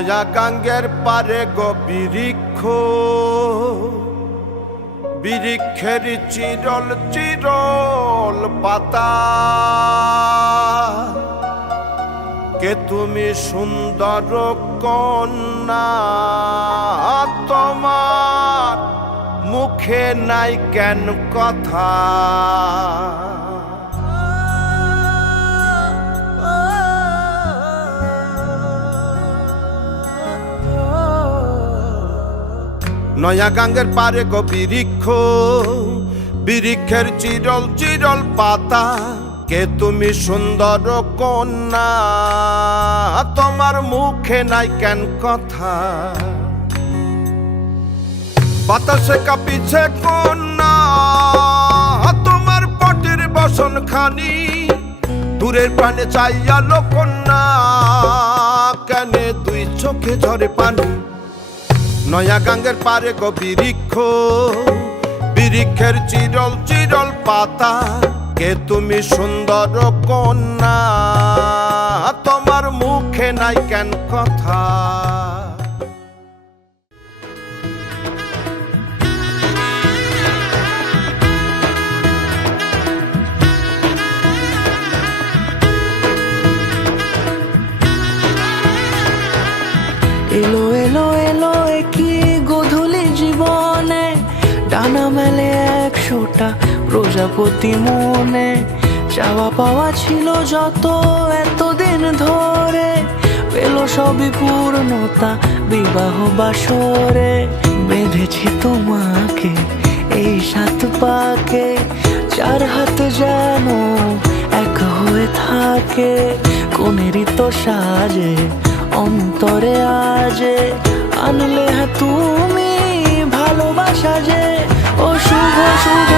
নয়া গাঙ্গের পারে গো বৃক্ষ, বৃক্ষের চিরল চিরল পাতা। কে তুমি সুন্দর কন্যা, তোমার মুখে নাই কেন কথা। নয়া গাঙ্গের পারে গো বৃক্ষ, বৃক্ষের চিরল চিরল পাতা। কে তুমি সুন্দর কন্যা, তোমার মুখে নাই কেন কথা। বাতাসে কাঁপিছে কন্যা, তোমার পটির বসন খানি। দূরের প্রাণে চাইয়ালো কন্যা, কেনে দুই চোখে ঝরে পানি। নয়া গাঙ্গের পারে গো বৃক্ষ, বৃক্ষের চিরল চিরল পাতা। কে তুমি সুন্দর কন্যা, তোমার মুখে নাই কেন কথা। এলো এলো এলো কি গোধূলি জীবনে, ডানা মেলে 100টা প্রজাপতি মনে। চাওয়া পাওয়া ছিল যত এতদিন ধরে, পেল সবই পূর্ণতা বিবাহ বাসরে। বেঁধেছি তোমাকে এই 7 পাকে, 4 হাত যেন এক হয়ে থাকে। কোনেরই তো সাজে অন্তরে আজে, আনলে তুমি ভালোবাসা যে। ও শুভ শুভ